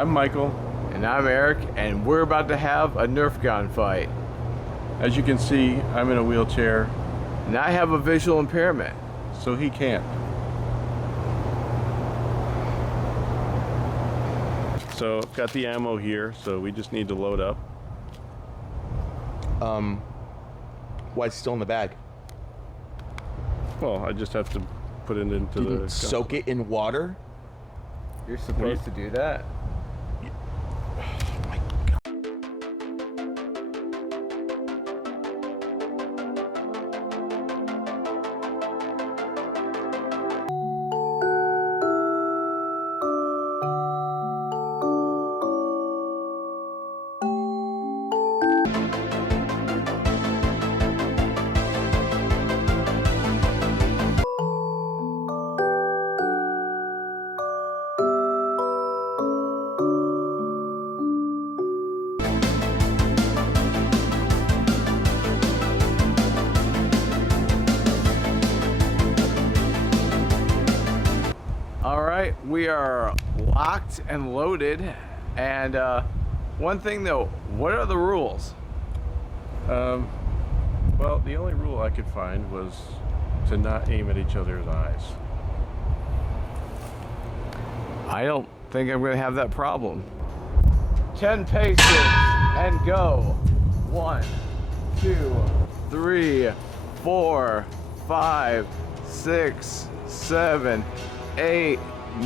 I'm Michael. And I'm Eric, and we're about to have a Nerf gun fight. As you can see, I'm in a wheelchair, And I have a visual impairment. so he can't. So I've got the ammo here, so we just need to load up. Why it's still in the bag? Well, I just have to put it into the gun. Soak it in water? You're supposed to do that? Alright, we are locked and loaded, and one thing though, what are the rules? Well, the only rule I could find was to not aim at each other's eyes. I don't think I'm gonna have that problem. 10 paces and go. 1, 2, 3, 4, 5, 6, 7, 8,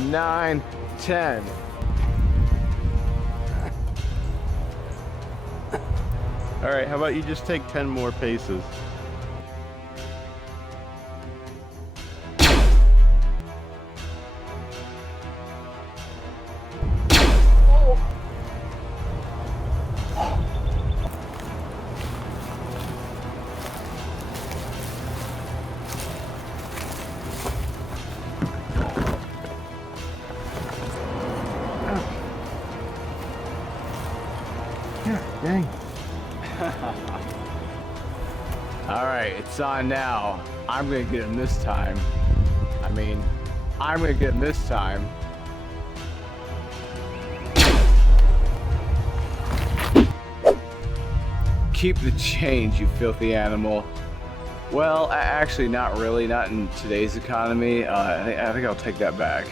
9, 10. All right, how about you just take 10 more paces? Dang. Alright, it's on now. I'm gonna get him this time. I'm gonna get him this time. Keep the change, you filthy animal. Well, actually not really, not in today's economy. I think I'll take that back.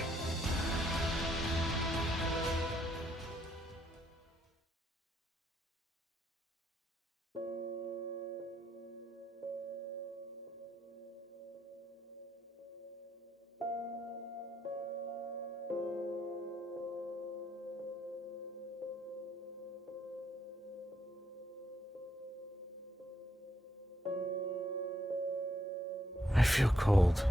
I feel cold.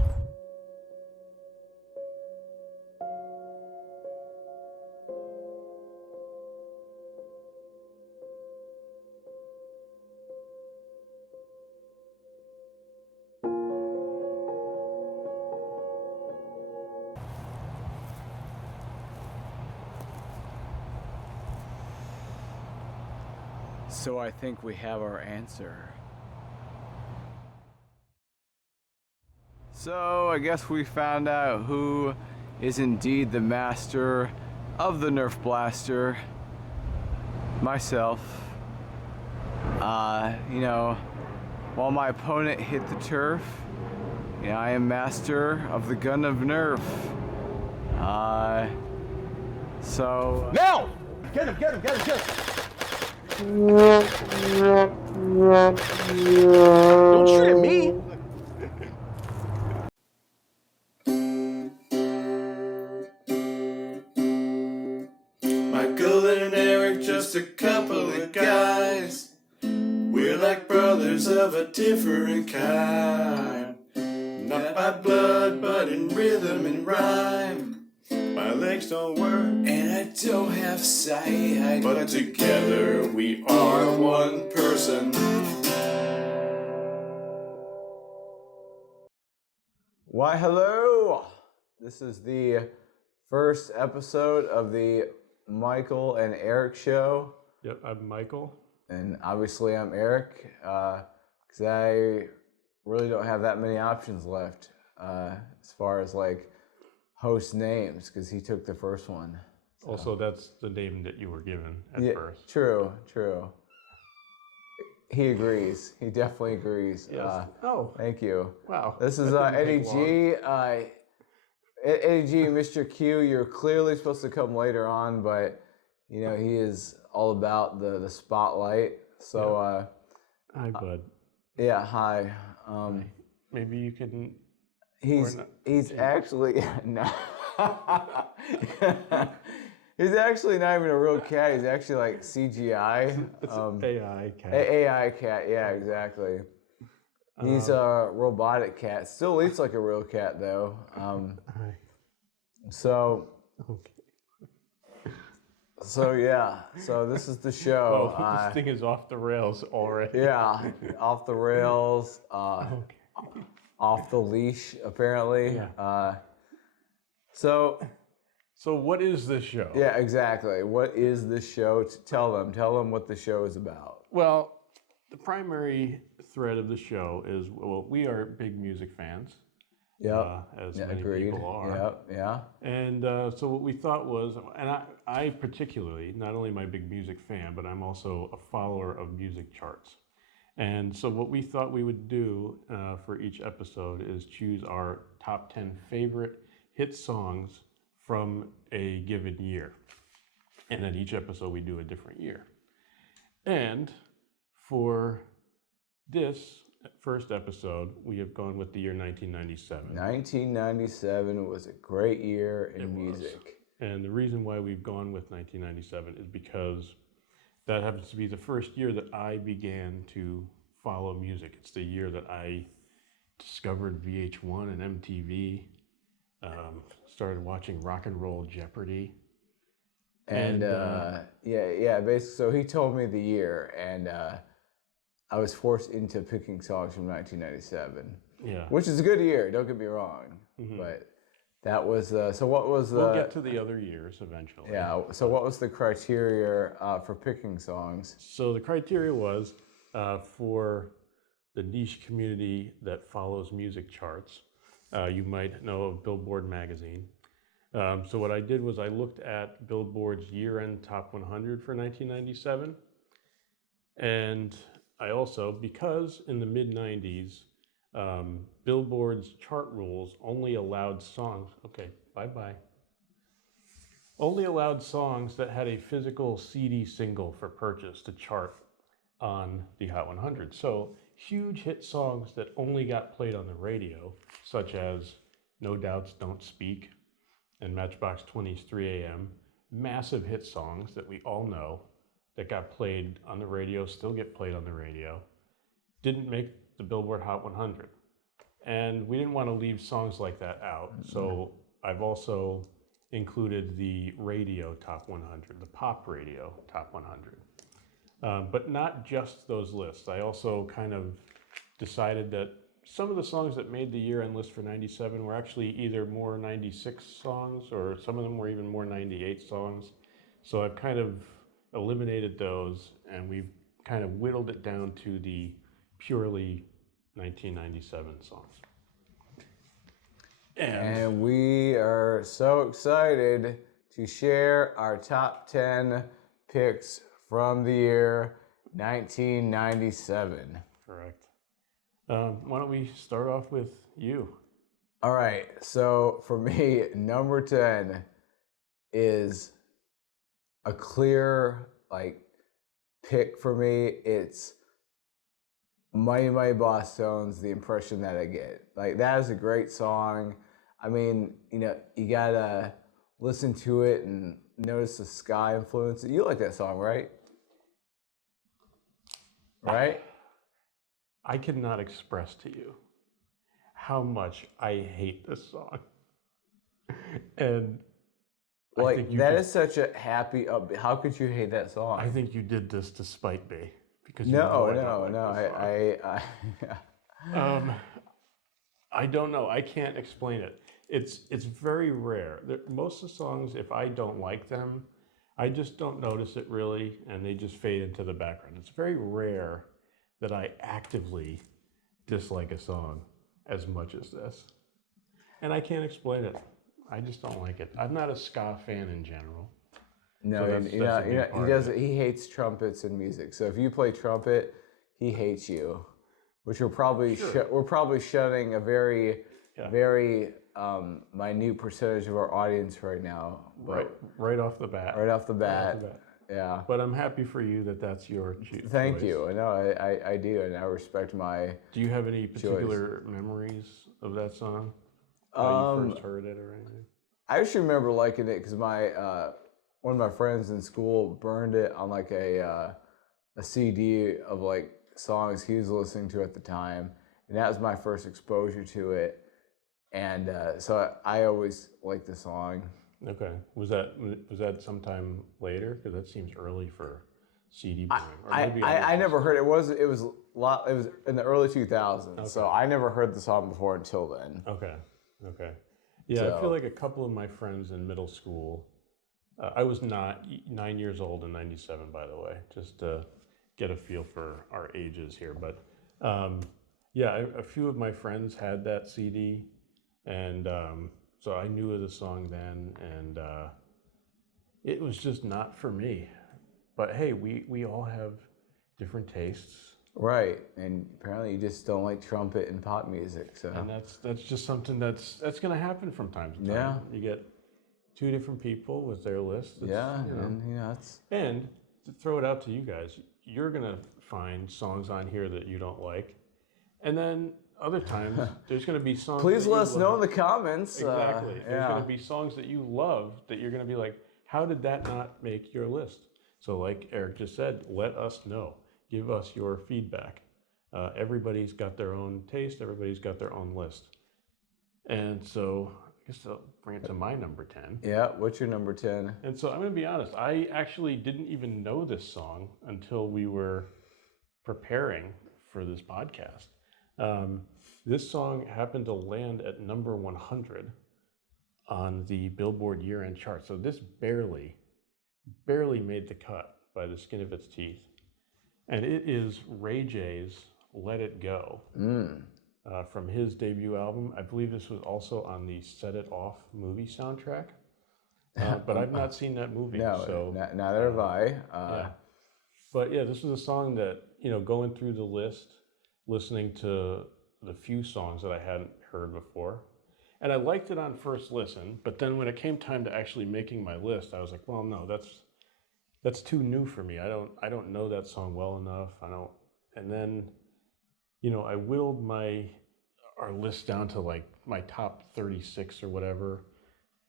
So I think we have our answer. So I guess we found out who is indeed the master of the Nerf blaster. Myself. You know, while my opponent hit the turf, you know, I am master of the gun of Nerf. Now! Get him! Don't shoot at me! Michael and Eric, just a couple of guys. We're like brothers of a different kind. Not by blood, but in rhythm and rhyme. My legs don't work, And I don't have sight. but together we are one person. Why, hello! This is the first episode of the Michael and Eric show. Yep, I'm Michael. And obviously I'm Eric, because I really don't have that many options left as far as like host names, because he took the first one. Also, that's the name that you were given at Yeah, birth. true. He agrees. He definitely agrees. Yes. Oh, Thank you. wow. This is That didn't Eddie take long. G. Eddie G, Mr. Q. You're clearly supposed to come later on, but he is all about the spotlight. So Hi, bud. yeah, hi. Maybe you can. He's actually no. He's actually not even a real cat. He's actually like CGI. It's AI cat. AI cat. Yeah, exactly. He's a robotic cat. Still eats like a real cat though. Hi. So Okay. yeah. So this is the show. Well, this thing is off the rails already. Yeah, off the rails. Okay. Off the leash, apparently. Yeah. So what is this show? yeah, exactly. What is this show? Tell them what the show is about. Well, the primary thread of the show is, well, we are big music fans. Yep. As Yeah, many agreed. people are. Yep. Yeah. And so what we thought was, and I particularly, not only am I a big music fan, but I'm also a follower of music charts. And so what we thought we would do for each episode is choose our top 10 favorite hit songs from a given year. And then each episode we do a different year. And for this first episode, we have gone with the year 1997. 1997 was a great year in music. And the reason why we've gone with 1997 is because that happens to be the first year that I began to follow music. It's the year that I discovered VH1 and MTV, started watching Rock and Roll Jeopardy. And yeah, basically, so he told me the year, and I was forced into picking songs from 1997. Yeah. Which is a good year, don't get me wrong. Mm-hmm. But that was, so what was the... We'll get to the other years eventually. Yeah, so what was the criteria for picking songs? So the criteria was for the niche community that follows music charts. You might know of Billboard magazine. So what I did was I looked at Billboard's year-end top 100 for 1997. And I also, because in the mid-90s, Billboard's chart rules only allowed songs, okay, bye-bye. Only allowed songs that had a physical CD single for purchase to chart on the Hot 100. So huge hit songs that only got played on the radio, such as No Doubt's Don't Speak and Matchbox 20's 3 AM, massive hit songs that we all know that got played on the radio, still get played on the radio, didn't make the Billboard Hot 100. And we didn't want to leave songs like that out. So I've also included the radio top 100, the pop radio top 100. But not just those lists. I also kind of decided that some of the songs that made the year-end list for 97 were actually either more 96 songs, or some of them were even more 98 songs. So I've kind of eliminated those, and we've kind of whittled it down to the purely 1997 songs. And we are so excited to share our top 10 picks from the year 1997. Correct. Why don't we start off with you? All right, so for me, number 10 is a clear pick for me. It's Mighty Mighty Boss Tones, The Impression That I Get. That is a great song. I mean, you gotta listen to it and notice the ska influence. You like that song, right? Right? I cannot express to you how much I hate this song. And I think that is such a happy upbeat. How could you hate that song? I think you did this to spite me, because No. I don't know. I can't explain it. It's very rare. Most of the songs, if I don't like them, I just don't notice it really, and they just fade into the background. It's very rare that I actively dislike a song as much as this. And I can't explain it. I just don't like it. I'm not a ska fan in general. No, So and, that's you know, a big he part of doesn't. it. He hates trumpets and music. So if you play trumpet, he hates you, which we're probably we're probably shutting a very, Yeah. very minute percentage of our audience right now. But Right off the bat. right off the bat, yeah. But I'm happy for you that that's your Thank choice. you. No, I do, and I respect my. Do you have any particular memories of that song? How you first heard it or anything? I actually remember liking it because my one of my friends in school burned it on like a CD of like songs he was listening to at the time, and that was my first exposure to it. And so I always liked the song. Okay. Was that sometime later? Because that seems early for CD burning. Or maybe I never heard it. It was in the early 2000s, so I never heard the song before until then. Okay. Yeah, I feel like a couple of my friends in middle school. I was not 9 years old in '97, by the way, just to get a feel for our ages here. But yeah, a few of my friends had that CD, and so I knew of the song then, and it was just not for me. But hey, we all have different tastes. Right, and apparently you just don't like trumpet and pop music. So And that's just something that's going to happen from time to time. Yeah. You get two different people with their lists. yeah, You know. and it's And to throw it out to you guys, you're going to find songs on here that you don't like. And then other times, there's going to be songs. please that you let us know in love. the comments. Exactly. There's Yeah. going to be songs that you love that you're going to be like, how did that not make your list? So, like Eric just said, let us know. Give us your feedback. Everybody's got their own taste. Everybody's got their own list. And so I guess I'll bring it to my number 10. Yeah, what's your number 10? And so I'm going to be honest. I actually didn't even know this song until we were preparing for this podcast. This song happened to land at number 100 on the Billboard year-end chart. So this barely made the cut by the skin of its teeth. And it is Ray J's Let It Go from his debut album. I believe this was also on the Set It Off movie soundtrack. But I've not seen that movie. No, so neither have I. yeah. But yeah, this was a song that, going through the list, listening to the few songs that I hadn't heard before. And I liked it on first listen, but then when it came time to actually making my list, I was like, well, no, that's too new for me. I don't know that song well enough. And then, I whittled our list down to like my top 36 or whatever.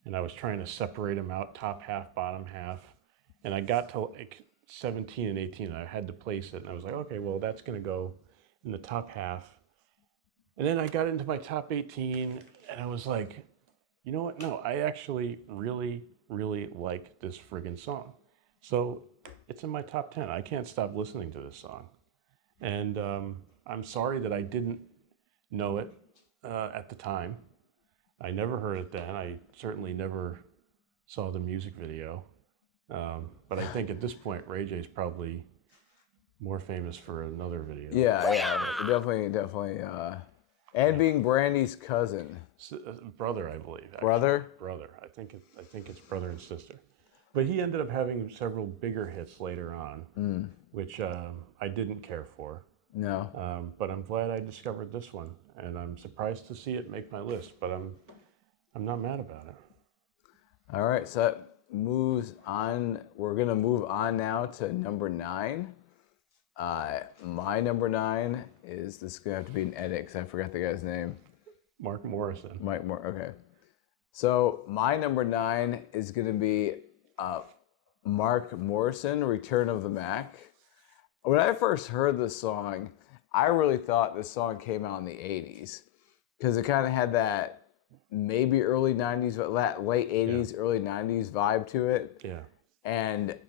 And I was trying to separate them out, top half, bottom half. And I got to like 17 and 18, and I had to place it. And I was like, okay, well, that's going to go in the top half. And then I got into my top 18, and I was like, you know what? No, I actually really, really like this friggin' song. So it's in my top 10. I can't stop listening to this song. And I'm sorry that I didn't know it at the time. I never heard it then. I certainly never saw the music video. But I think at this point, Ray J's probably more famous for another video. Yeah, definitely. And being Brandy's cousin. Brother, I believe. Actually. Brother? Brother. I think it's brother and sister. But he ended up having several bigger hits later on, which I didn't care for. No. But I'm glad I discovered this one, and I'm surprised to see it make my list. But I'm not mad about it. All right, so that moves on. We're gonna move on now to number 9. My number 9 is, this is gonna have to be an edit because I forgot the guy's name. Mark Morrison. Mike Moore. Okay. So my number 9 is gonna be Mark Morrison, "Return of the Mac." When I first heard this song, I really thought this song came out in the 80s because it kind of had that maybe early 90s, but that late 80s, early 90s vibe to it. Yeah. And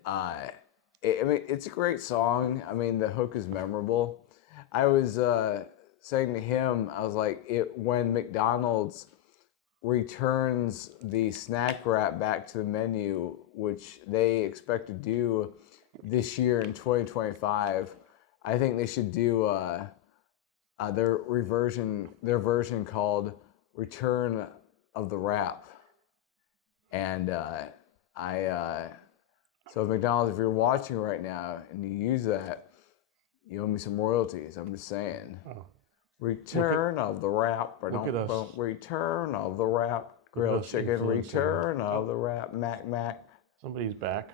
it's a great song. I mean, the hook is memorable. I was saying to him, I was like, when McDonald's returns the snack wrap back to the menu, which they expect to do this year in 2025, I think they should do their version called Return of the Wrap. And I So McDonald's, if you're watching right now and you use that, you owe me some royalties. I'm just saying. Oh. Return of the wrap. Look at us. Return of the wrap. Look at Grilled us chicken. influencing. Return of the wrap. Mac Mac. Somebody's back.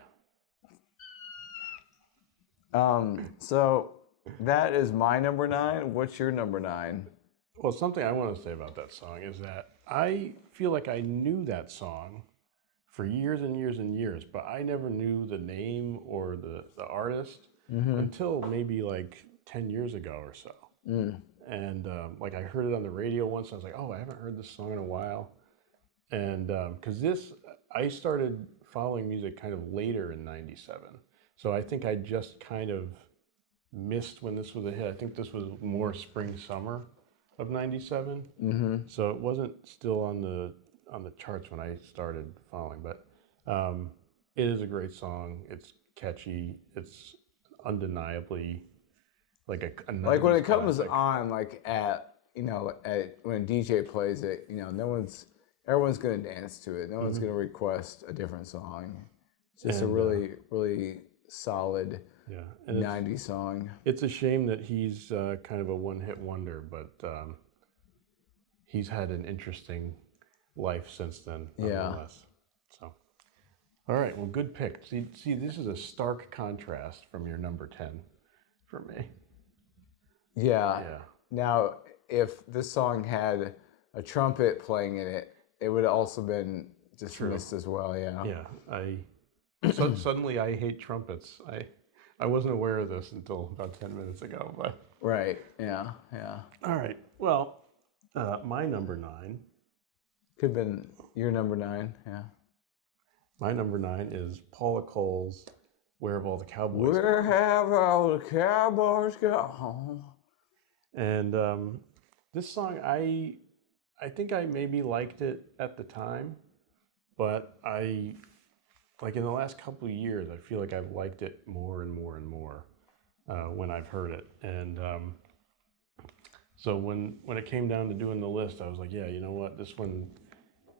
So that is my number 9. What's your number 9? Well, something I want to say about that song is that I feel like I knew that song for years and years and years, but I never knew the name or the artist until maybe like 10 years ago or so. And like I heard it on the radio once, and I was like, oh, I haven't heard this song in a while. And because I started following music kind of later in '97. So I think I just kind of missed when this was a hit. I think this was more spring, summer of '97. So it wasn't still on the charts when I started following, but it is a great song. It's catchy. It's undeniably like a Like when it comes classic. on, like when a DJ plays it, everyone's gonna dance to it. No one's gonna request a different song. It's just a really, really solid Yeah, and 90s song. it's a shame that he's kind of a one-hit wonder, but he's had an interesting life since then, nonetheless. So, all right, well, good pick. See, this is a stark contrast from your number 10 for me. Yeah. Yeah. Now, if this song had a trumpet playing in it, it would have also been dismissed as well. Yeah. Yeah, suddenly I hate trumpets. I wasn't aware of this until about 10 minutes ago, but. Right. Yeah. Yeah. All right, well, my number 9. Could have been your number 9. Yeah. My number 9 is Paula Cole's "Where Have All the Cowboys Gone?" Where have all the cowboys gone? And this song, I think I maybe liked it at the time, but like in the last couple of years, I feel like I've liked it more and more and more when I've heard it. And so when it came down to doing the list, I was like, yeah, you know what, this one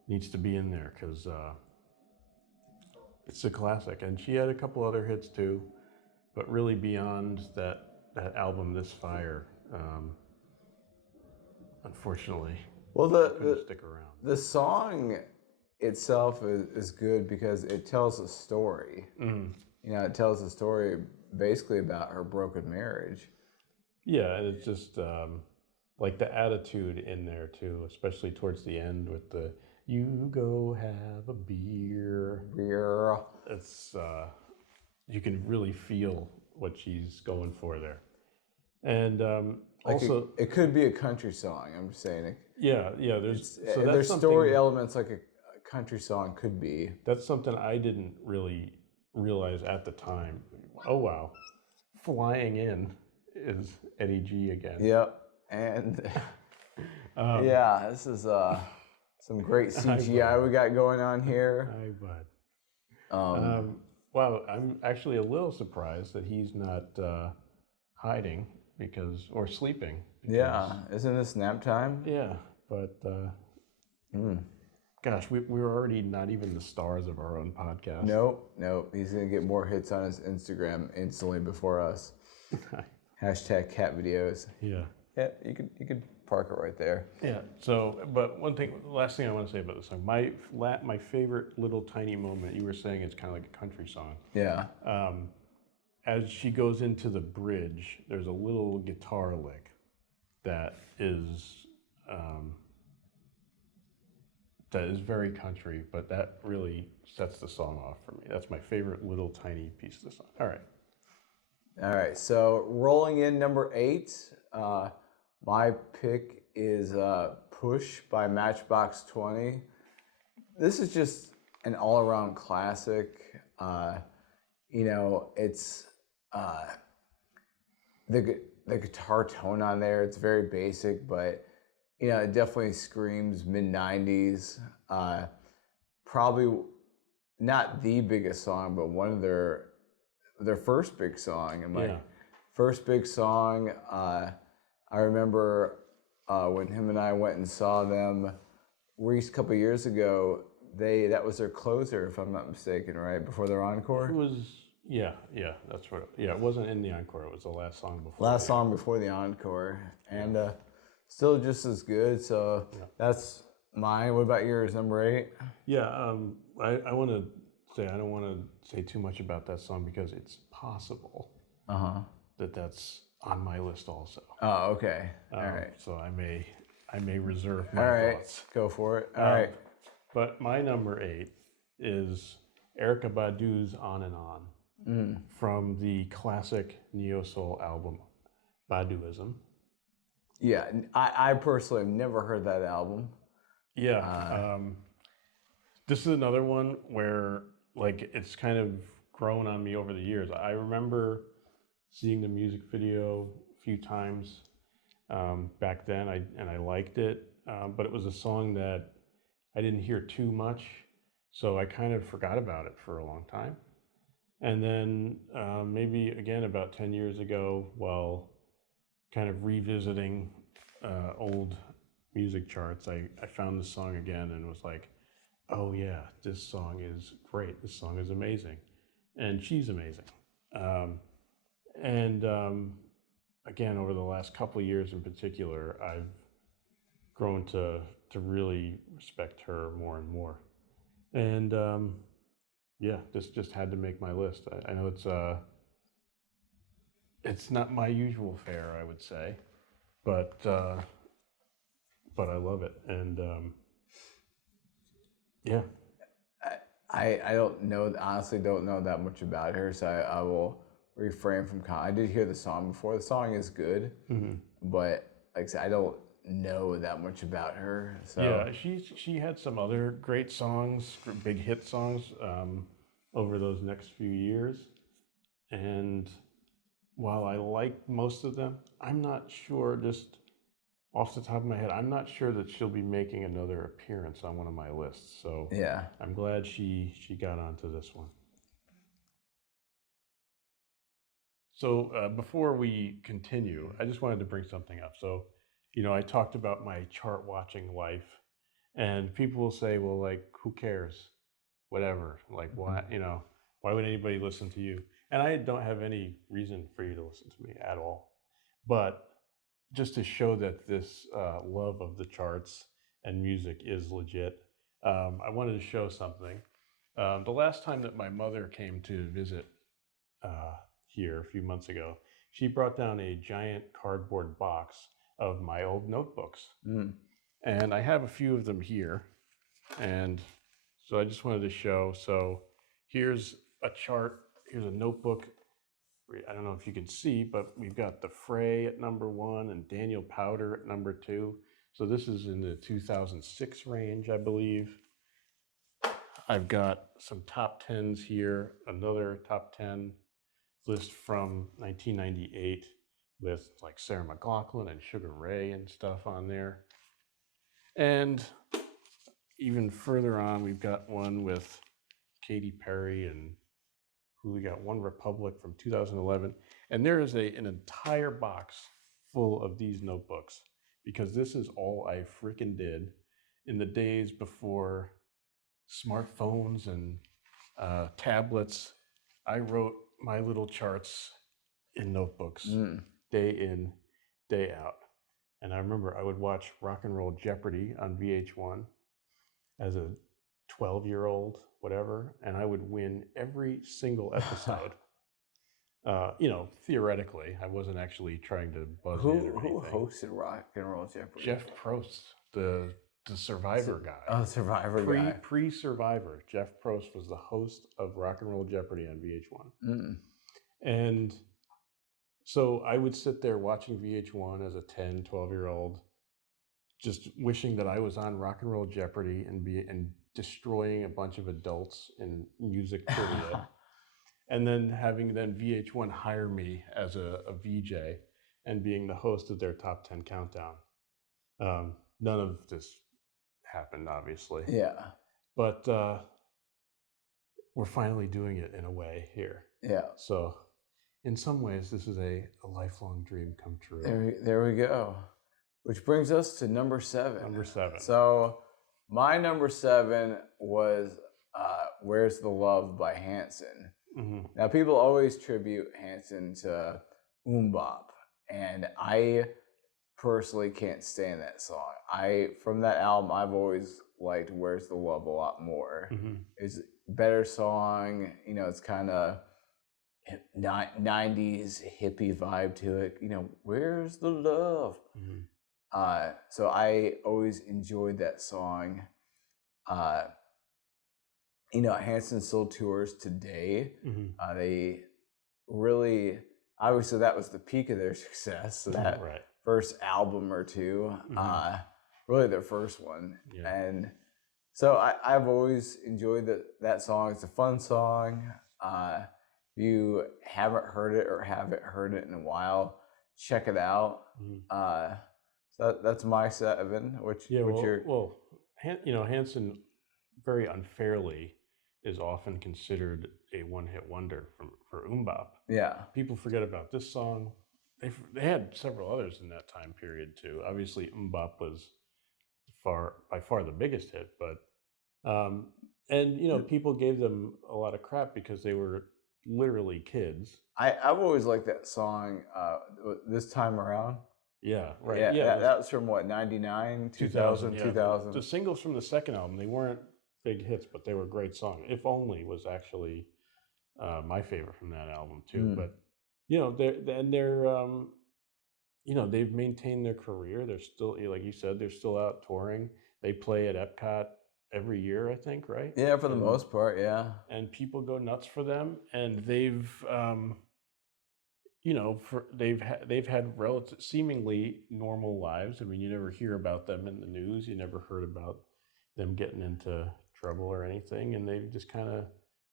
needs to be in there because it's a classic. And she had a couple other hits too, but really beyond that album, This Fire, unfortunately, Well, couldn't stick around. the song itself is good because it tells a story. It tells a story basically about her broken marriage. Yeah, and it's just like the attitude in there too, especially towards the end with the "You go have a beer." Yeah. It's you can really feel what she's going for there, and also it could be a country song. I'm just saying. yeah, there's There's story elements like a country song could be. That's something I didn't really realize at the time. Oh wow, flying in is Eddie G again. Yep. And yeah, this is some great CGI we got going on here. Hi, bud. Wow, I'm actually a little surprised that he's not hiding or sleeping. Yeah, isn't this nap time? Yeah, but gosh, we're already not even the stars of our own podcast. Nope. He's gonna get more hits on his Instagram instantly before us. Hashtag cat videos. Yeah. Yeah, you could park it right there. Yeah. So, but last thing I want to say about this song, my favorite little tiny moment. You were saying it's kind of like a country song. Yeah. As she goes into the bridge, there's a little guitar lick that is very country, but that really sets the song off for me. That's my favorite little tiny piece of the song. All right. So rolling in number 8, my pick is "Push" by Matchbox 20. This is just an all-around classic. It's the guitar tone on there. It's very basic, but it definitely screams mid-90s. Probably not the biggest song, but one of their first big song. And my first big song, I remember when him and I went and saw them, Reese, a couple years ago. that was their closer, if I'm not mistaken, right before their It encore. was, yeah, that's what, yeah, it wasn't in the encore, it was the last song before. Last the song encore. before the encore, and still just as good. So that's mine. What about yours? Number 8. Yeah, I want to say, I don't want to say too much about that song because it's possible that that's on my list also. Oh, okay. All right. So I may reserve my All right. thoughts. Go for it. All right. But my number 8 is Erykah Badu's On and On from the classic neo soul album Baduism. Yeah, I personally have never heard that album. Yeah, this is another one where like it's kind of grown on me over the years. I remember seeing the music video a few times back then, and I liked it, but it was a song that I didn't hear too much, so I kind of forgot about it for a long time. And then maybe again about 10 years ago, while kind of revisiting old music charts, I found this song again and was like, oh yeah, this song is great. This song is amazing. And she's amazing. And again, over the last couple of years in particular, I've grown to really respect her more and more. And yeah, this just had to make my list. I know it's not my usual fare, I would say, but I love it. And yeah. I don't know, honestly don't know that much about her, so I will refrain from I did hear the song before. The song is good, but like I said, I don't know that much about her. So Yeah, she had some other great songs, big hit songs over those next few years. And while I like most of them, I'm not sure, just off the top of my head, I'm not sure that she'll be making another appearance on one of my lists. So yeah. I'm glad she got onto this one. So before we continue, I just wanted to bring something up. So, you know, I talked about my chart watching life, and people will say, well, like, who cares? Whatever. Like, why, you know, why would anybody listen to you? And I don't have any reason for you to listen to me at all. But just to show that this love of the charts and music is legit, I wanted to show something. The last time that my mother came to visit here a few months ago, she brought down a giant cardboard box of my old notebooks. And I have a few of them here. And so I just wanted to show. So here's a chart, here's a notebook. I don't know if you can see, but we've got the Fray at number 1 and Daniel Powder at number 2. So this is in the 2006 range, I believe. I've got some top 10s here, another top 10 list from 1998 with like Sarah McLachlan and Sugar Ray and stuff on there. And even further on, we've got one with Katy Perry and who we got, One Republic from 2011. And there is an entire box full of these notebooks because this is all I freaking did in the days before smartphones and tablets. I wrote my little charts in notebooks day in, day out. And I remember I would watch Rock and Roll Jeopardy on VH1 as a 12-year-old, whatever, and I would win every single episode. You know, theoretically, I wasn't actually trying to buzz in or anything. Who hosted Rock and Roll Jeopardy? Jeff Probst, the Survivor guy. Oh, Survivor guy. Pre-Survivor, Jeff Probst was the host of Rock and Roll Jeopardy on VH1. And so I would sit there watching VH1 as a 10, 12-year-old, just wishing that I was on Rock and Roll Jeopardy and destroying a bunch of adults in music trivia. And then having VH1 hire me as a VJ and being the host of their top 10 countdown. None of this happened, obviously. Yeah. But we're finally doing it in a way here. Yeah. So in some ways, this is a lifelong dream come true. There we go. Which brings us to number 7. Number 7. So My number 7 was "Where's the Love" by Hanson. Mhm. Now, people always tribute Hanson to Bop, and I personally can't stand that song. From that album, I've always liked "Where's the Love" a lot more. Mhm. It's a better song. You know, it's kind of 90s hippie vibe to it. You know, "Where's the love?" Mhm. So I always enjoyed that song. Uh, you know, Hanson still tours today. Mhm. They really, obviously, that was the peak of their success. So that Right. first album or two, Mhm. really their first one. Yeah. And so I've always enjoyed that song. It's a fun song. If you haven't heard it or haven't heard it in a while, check it out. Mhm. So that's my 7. Which Yeah. which Well, your well, Hanson very unfairly is often considered a one-hit wonder for Umbop. yeah. People forget about this song. They had several others in that time period too. Obviously, Umbop was by far the biggest hit, but and people gave them a lot of crap because they were literally kids. I've always liked that song. This time around. Yeah, right. Yeah, Yeah, that was from what, 99, 2000, Yeah. The singles from the second album, they weren't big hits, but they were great songs. If Only was actually my favorite from that album too. Mm. But they've maintained their career. They're still, like you said, they're still out touring. They play at Epcot every year, I think, right? Yeah, for the And- most part, yeah. And people go nuts for them. And they've they've had relative seemingly normal lives. I mean, you never hear about them in the news. You never heard about them getting into trouble or anything, and they've just kind of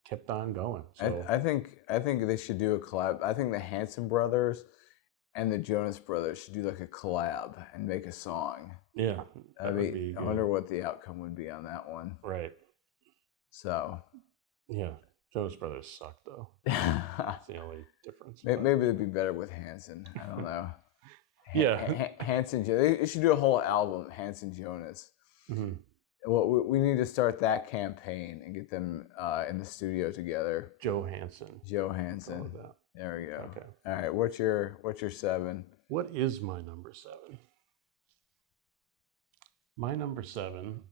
kept on going. So I think they should do a collab. I think the Hanson brothers and the Jonas brothers should do like a collab and make a song. yeah, that would be I good. wonder what the outcome would be on that one. Right. So Yeah, Jonas Brothers suck though. That's the only difference. but- maybe it'd be better with Hanson. I don't know. Yeah. Hanson. They should do a whole album, Hanson Jonas. Mhm. Well, we need to start that campaign and get them in the studio together. Joe Hansen. Joe All Hanson. of that. There we go. Okay. All right. What's your 7? What is my number 7? My number 7.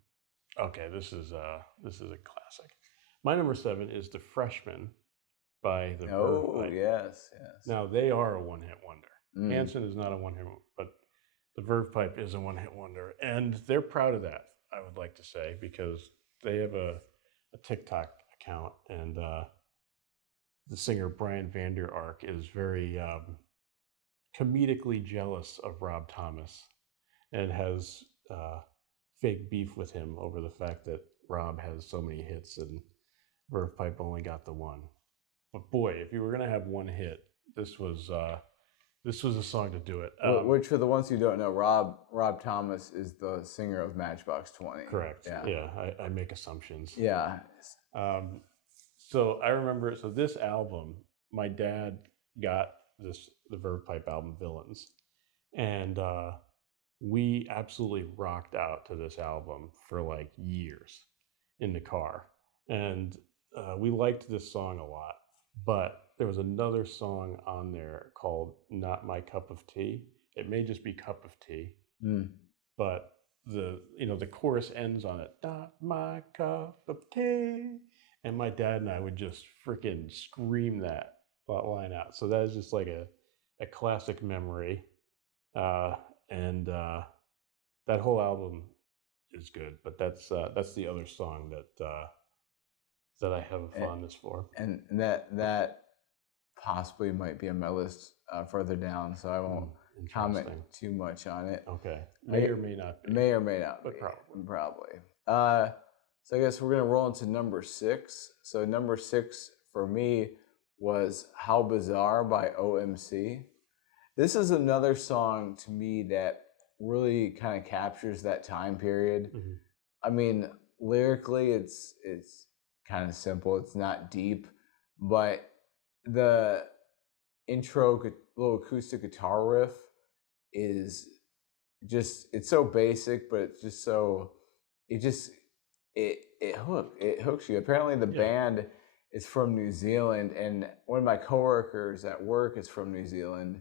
Okay, this is a classic. My number 7 is "The Freshman" by the Verve Oh, Pipe. yes. Now they are a one-hit wonder. Mm. Hanson is not a one-hit, but the Verve Pipe is a one-hit wonder, and they're proud of that. I would like to say, because they have a TikTok account, and the singer Brian Vander Ark is very comedically jealous of Rob Thomas, and has fake beef with him over the fact that Rob has so many hits and Verve Pipe only got the one. But boy, if you were gonna have one hit, this was a song to do it. Which, for the ones who don't know, Rob Thomas is the singer of Matchbox 20. Correct. Yeah. I make assumptions. Yeah. So I remember. So this album, my dad got the Verve Pipe album, Villains, and we absolutely rocked out to this album for like years in the car, and we liked this song a lot. But there was another song on there called "Not My Cup of Tea." It may just be "Cup of Tea," Mm. but the chorus ends on it, "Not my cup of tea," and my dad and I would just freaking scream that line out. So that is just like a classic memory, and that whole album is good. But that's the other song that I have a fondness for. And that possibly might be on my list further down, so I won't comment Interesting. too much on it. Okay, may or may not be. May or may not But be. probably. Probably. So I guess we're gonna roll into number 6. So number 6 for me was "How Bizarre" by OMC. This is another song to me that really kind of captures that time period. Mhm. I mean, lyrically, it's kind of simple. It's not deep, but the intro little acoustic guitar riff is just, it's so basic, but it's just so it hooks you. Apparently the band is from New Zealand, and one of my coworkers at work is from New Zealand,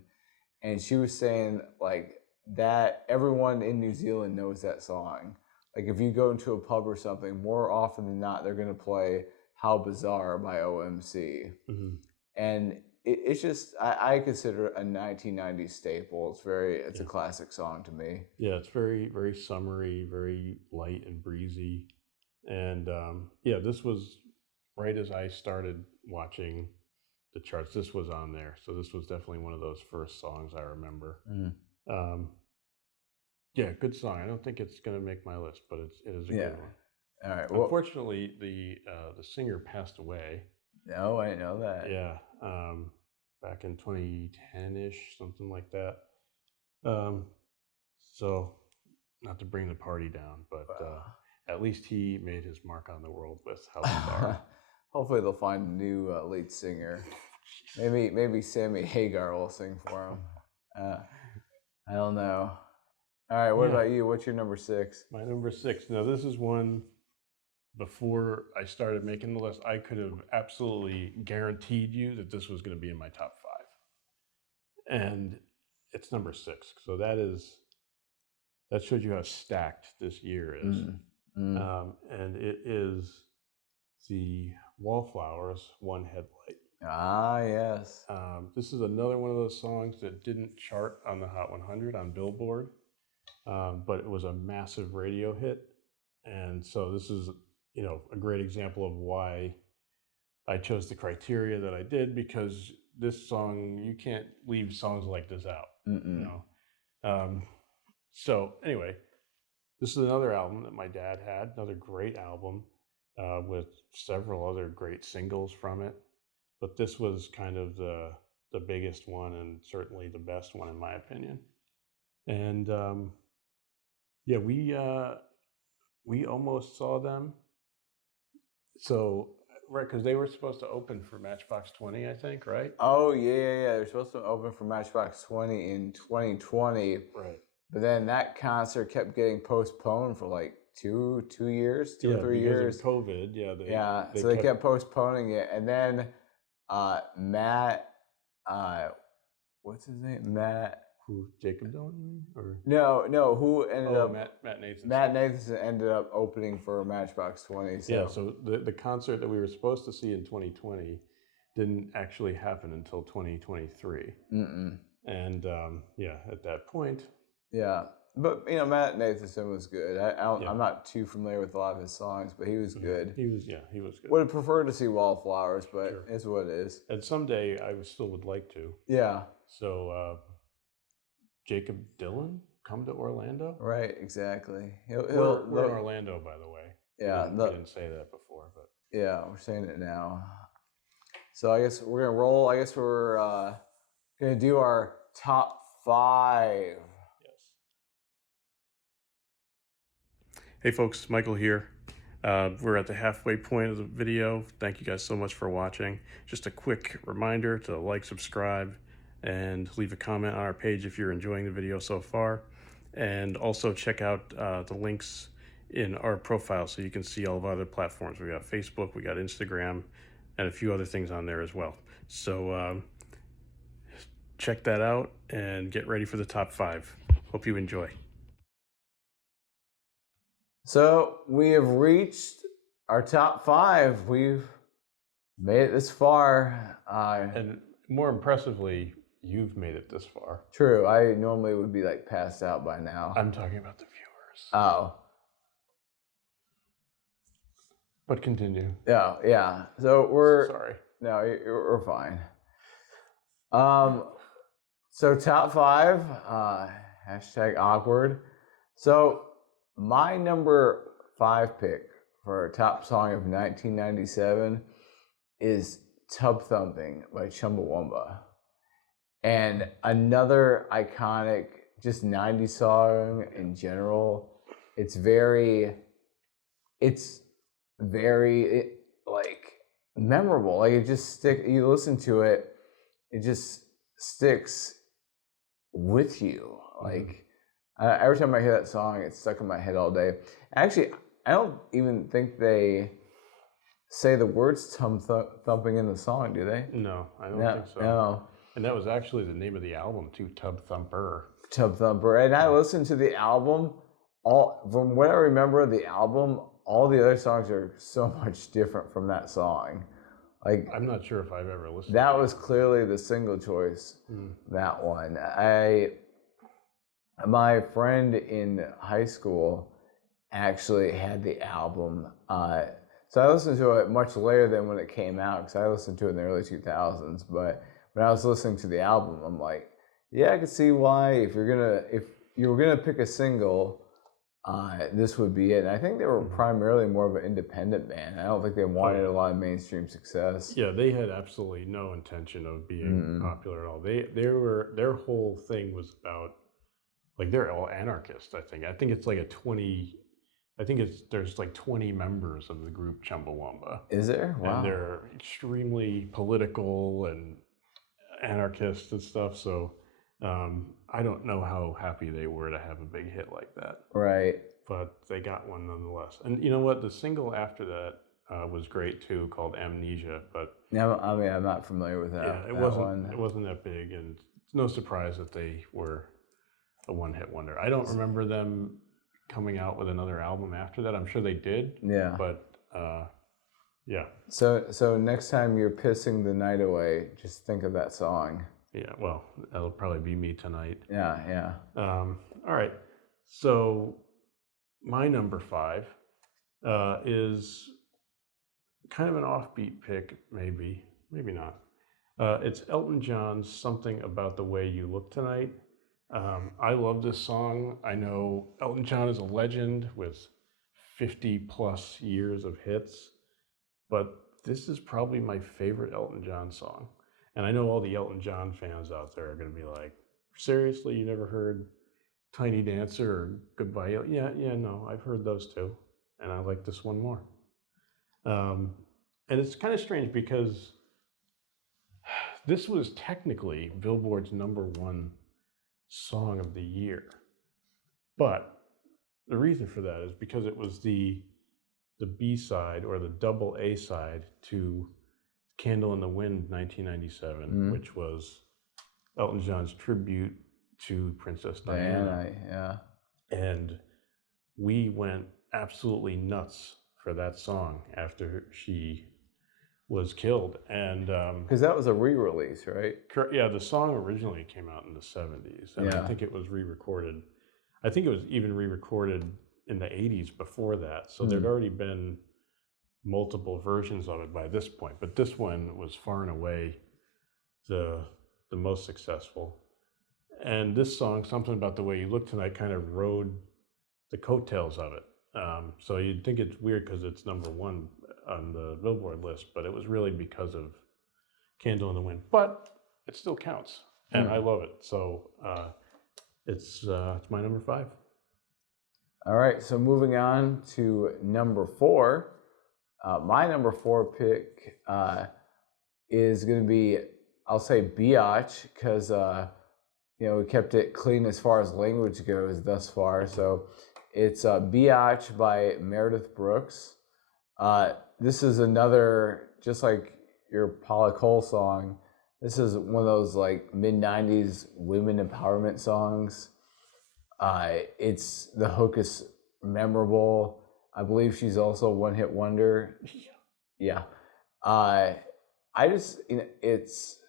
and she was saying like that everyone in New Zealand knows that song. Like if you go into a pub or something, more often than not, they're going to play How Bizarre by OMC. And it's just, I consider it a 1990s staple. It's a classic song to me. Yeah, it's very, very summery, very light and breezy. And this was right as I started watching the charts. This was on there. So this was definitely one of those first songs I remember. Yeah, good song. I don't think it's going to make my list, but it is a good one. All right. Well, unfortunately, the singer passed away. No, I didn't know that. Yeah, back in 2010-ish, something like that. So, not to bring the party down, but at least he made his mark on the world with How Bizarre. Hopefully, they'll find a new lead singer. Maybe Sammy Hagar will sing for him. I don't know. All right, what about you? What's your number 6? My number 6. Now, this is one, before I started making the list, I could have absolutely guaranteed you that this was going to be in my top 5. And it's number 6. So that shows you how stacked this year is. And it is the Wallflowers, One Headlight. Ah, yes. This is another one of those songs that didn't chart on the Hot 100 on Billboard. But it was a massive radio hit. And so this is, a great example of why I chose the criteria that I did, because this song, you can't leave songs like this out. So anyway, this is another album that my dad had, another great album with several other great singles from it. But this was kind of the biggest one, and certainly the best one in my opinion. And we almost saw them. So, right, because they were supposed to open for Matchbox 20, I think, right? Oh, yeah. They're supposed to open for Matchbox 20 in 2020. Right. But then that concert kept getting postponed for like two years, 2 or 3 years. Because of COVID, so they kept postponing it. And then Matt, what's his name? Matt. Who, Jacob Dylan? Or no, who ended up Matt Nathanson. Matt Nathanson ended up opening for Matchbox 20. So the concert that we were supposed to see in 2020 didn't actually happen until 2023. And at that point. Yeah. But Matt Nathanson was good. I'm not too familiar with a lot of his songs, but he was good. He was good. Would have preferred to see Wallflowers, but it's what it is. And someday I still would like to. Yeah. So Jacob Dylan come to Orlando? Right, exactly. We're in Orlando, by the way. Yeah. We didn't say that before, but yeah, we're saying it now. So I guess we're gonna roll. I guess we're gonna do our top 5. Yes. Hey folks, Michael here. We're at the halfway point of the video. Thank you guys so much for watching. Just a quick reminder to like, subscribe, and leave a comment on our page if you're enjoying the video so far. And also check out the links in our profile so you can see all of our other platforms. We got Facebook, we got Instagram, and a few other things on there as well. So check that out and get ready for the top 5. Hope you enjoy. So we have reached our top 5. We've made it this far. And more impressively, you've made it this far. True. I normally would be like passed out by now. I'm talking about the viewers. Oh. But continue. Yeah. So we're... Sorry. No, we're fine. So top 5, hashtag awkward. So my number 5 pick for top song of 1997 is Tub Thumping by Chumbawamba. And another iconic, just 90s song in general. It's very like memorable. Like it just you listen to it, it just sticks with you. Like every time I hear that song, it's stuck in my head all day. Actually, I don't even think they say the words thumping in the song, do they? No, I don't No, think so. no. And that was actually the name of the album too, Tub Thumper. Tub Thumper. And I listened to the album. From what I remember of the album, all the other songs are so much different from that song. Like, I'm not sure if I've ever listened. that was clearly the single choice. That one. My friend in high school actually had the album. So I listened to it much later than when it came out, because I listened to it in the early 2000s. But when I was listening to the album, I'm like, yeah, I could see why if you were gonna pick a single, this would be it. And I think they were primarily more of an independent band. I don't think they wanted a lot of mainstream success. Yeah, they had absolutely no intention of being popular at all. Their whole thing was about, like, they're all anarchists. I think it's like there's like 20 members of the group Chumbawamba. Is there? Wow. And they're extremely political and anarchist and stuff. So I don't know how happy they were to have a big hit like that. Right. But they got one nonetheless. And you know what? The single after that was great too, called Amnesia. But Yeah, I mean, I'm not familiar with that. yeah, it wasn't that big, and it's no surprise that they were a one-hit wonder. I don't remember them coming out with another album after that. I'm sure they did. Yeah. But yeah. So next time you're pissing the night away, just think of that song. Yeah. Well, that'll probably be me tonight. Yeah. All right. So my number 5 is kind of an offbeat pick, maybe not. It's Elton John's "Something About the Way You Look Tonight." I love this song. I know Elton John is a legend with 50 plus years of hits, but this is probably my favorite Elton John song. And I know all the Elton John fans out there are going to be like, seriously, you never heard Tiny Dancer or Goodbye? Yeah, no, I've heard those too. And I like this one more. And it's kind of strange because this was technically Billboard's #1 song of the year. But the reason for that is because it was the B-side or the double A side to Candle in the Wind 1997, which was Elton John's tribute to Princess Diana. Yeah. And we went absolutely nuts for that song after she was killed. And Because that was a re-release, right? yeah, the song originally came out in the 70s, and I think it was re-recorded. I think it was even re-recorded in the 80s before that. So there'd already been multiple versions of it by this point, but this one was far and away the most successful. And this song, "Something About the Way You Look Tonight," kind of rode the coattails of it. So you'd think it's weird because it's #1 on the Billboard list, but it was really because of Candle in the Wind. But it still counts, and I love it. So it's my number 5. All right, so moving on to number 4. My number 4 pick is going to be, I'll say Biatch, because we kept it clean as far as language goes thus far. So it's Biatch by Meredith Brooks. This is another, just like your Paula Cole song, this is one of those like mid-90s women empowerment songs. The hook is memorable. I believe she's also a one-hit wonder. Yeah. I just, it's,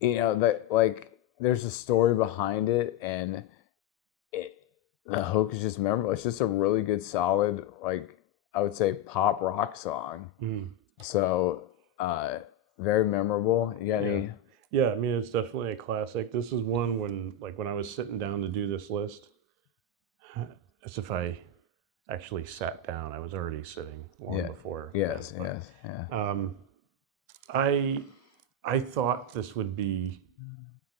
that, like, there's a story behind it, and the hook is just memorable. It's just a really good, solid, like, I would say pop rock song. So, very memorable. You got any? Yeah, I mean, it's definitely a classic. This is one when I was sitting down to do this list, as if I actually sat down. I was already sitting long before. Yes. I thought this would be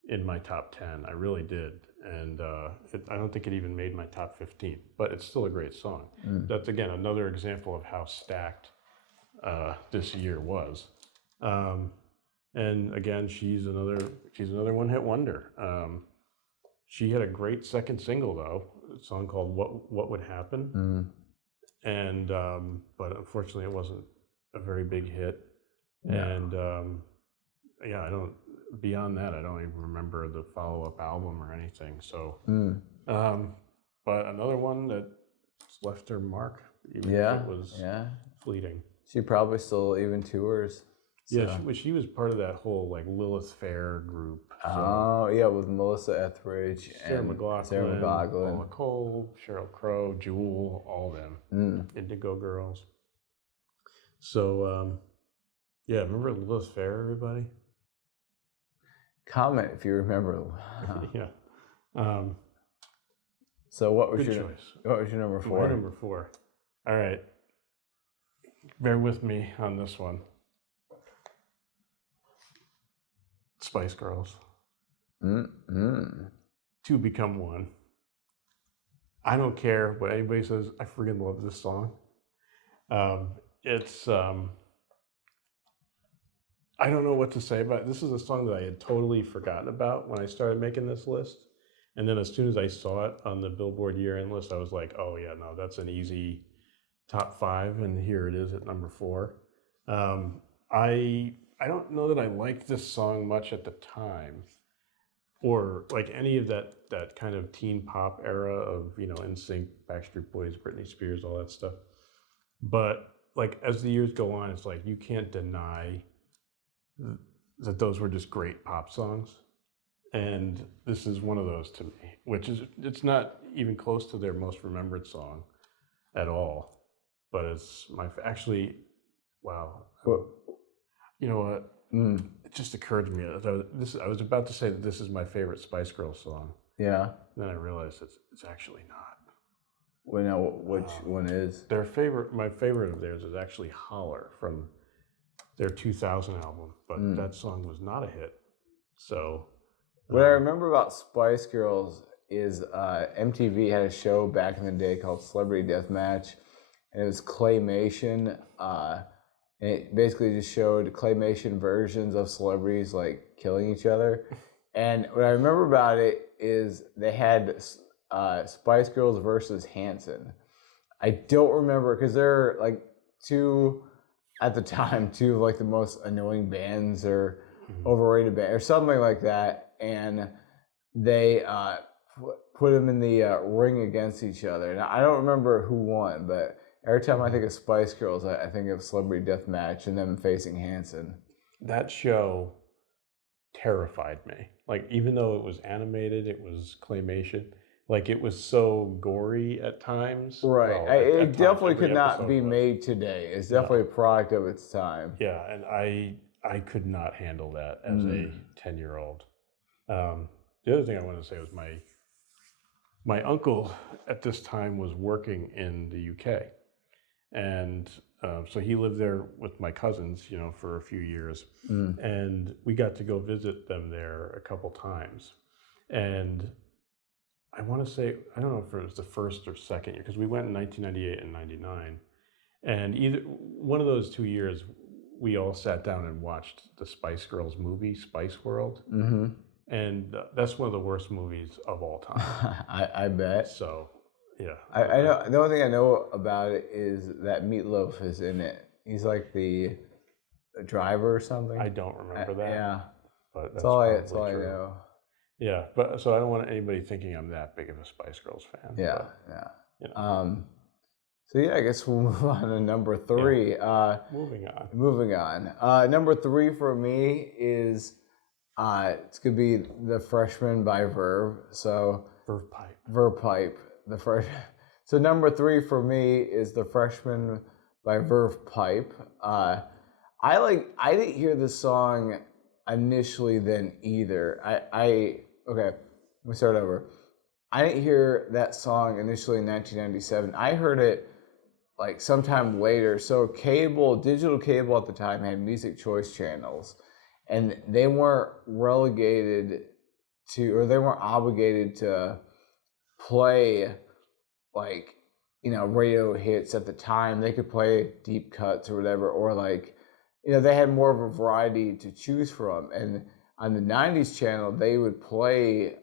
in my top 10. I really did. And I don't think it even made my top 15, but it's still a great song. That's, again, another example of how stacked this year was. And again, she's another one-hit wonder. She had a great second single, though, a song called "What Would Happen." and but unfortunately it wasn't a very big hit. No. And yeah, I don't. Beyond that, I don't even remember the follow-up album or anything. So, Mm. but another one that left her mark, even Yeah. if it was Yeah. fleeting. She probably still even tours. Yeah, so. she was part of that whole like Lilith Fair group. So Oh, yeah, with Melissa Etheridge Sarah and McLachlan, Sarah McLachlan. Paula Cole, Sheryl Crow, Jewel, all of them, Indigo Girls. So yeah, remember Lilith Fair, everybody? Comment if you remember. Yeah. So what was Good your choice. what was your number My 4? number 4. All right. Bear with me on this one. Spice Girls. Two Become One. I don't care what anybody says. I freaking love this song. It's I don't know what to say about it. This is a song that I had totally forgotten about when I started making this list. And then as soon as I saw it on the Billboard year-end list, I was like, oh yeah, no, that's an easy top 5. And here it is at number 4. I don't know that I liked this song much at the time, or like any of that kind of teen pop era of, you know, NSYNC, Backstreet Boys, Britney Spears, all that stuff. But like as the years go on, it's like you can't deny that those were just great pop songs. And this is one of those to me, which is, it's not even close to their most remembered song at all, but it's actually, wow. You know what? It just occurred to me. I was about to say that this is my favorite Spice Girls song. Yeah. And then I realized it's actually not. Well, now which one is? My favorite of theirs is actually Holler from their 2000 album, but that song was not a hit. So what I remember about Spice Girls is MTV had a show back in the day called Celebrity Deathmatch, and it was claymation. And it basically just showed claymation versions of celebrities like killing each other. And what I remember about it is they had Spice Girls versus Hanson. I don't remember because they're like at the time, two of like the most annoying bands or overrated band or something like that. And they put them in the ring against each other. Now, I don't remember who won, but every time I think of Spice Girls, I think of Celebrity Deathmatch and them facing Hanson. That show terrified me. Like, even though it was animated, it was claymation, like it was so gory at times. Right. Well, It times, definitely every could not episode be was. made today. It's definitely a product of its time. Yeah, and I could not handle that as a 10-year-old. The other thing I wanted to say was my uncle at this time was working in the UK. And so he lived there with my cousins, you know, for a few years. And we got to go visit them there a couple times. And I want to say, I don't know if it was the first or second year, because we went in 1998 and 99. And either one of those 2 years, we all sat down and watched the Spice Girls movie, Spice World. And that's one of the worst movies of all time. I bet. So, yeah. I know the only thing I know about it is that Meatloaf is in it. He's like the driver or something. I don't remember that. Yeah, But that's all I probably true. know. Yeah, but so I don't want anybody thinking I'm that big of a Spice Girls fan. Yeah, but, yeah. you know. So yeah, I guess we'll move on to number 3. Moving on. Number 3 for me is it's gonna be The Freshman by Verve. So Verve Pipe. So number 3 for me is The Freshman by Verve Pipe. I didn't hear this song initially then either. Okay, let me start over. I didn't hear that song initially in 1997. I heard it like sometime later. So digital cable at the time had music choice channels, and they weren't obligated to play like, you know, radio hits at the time. They could play deep cuts or whatever, or like, you know, they had more of a variety to choose from. And on the 90s channel, they would play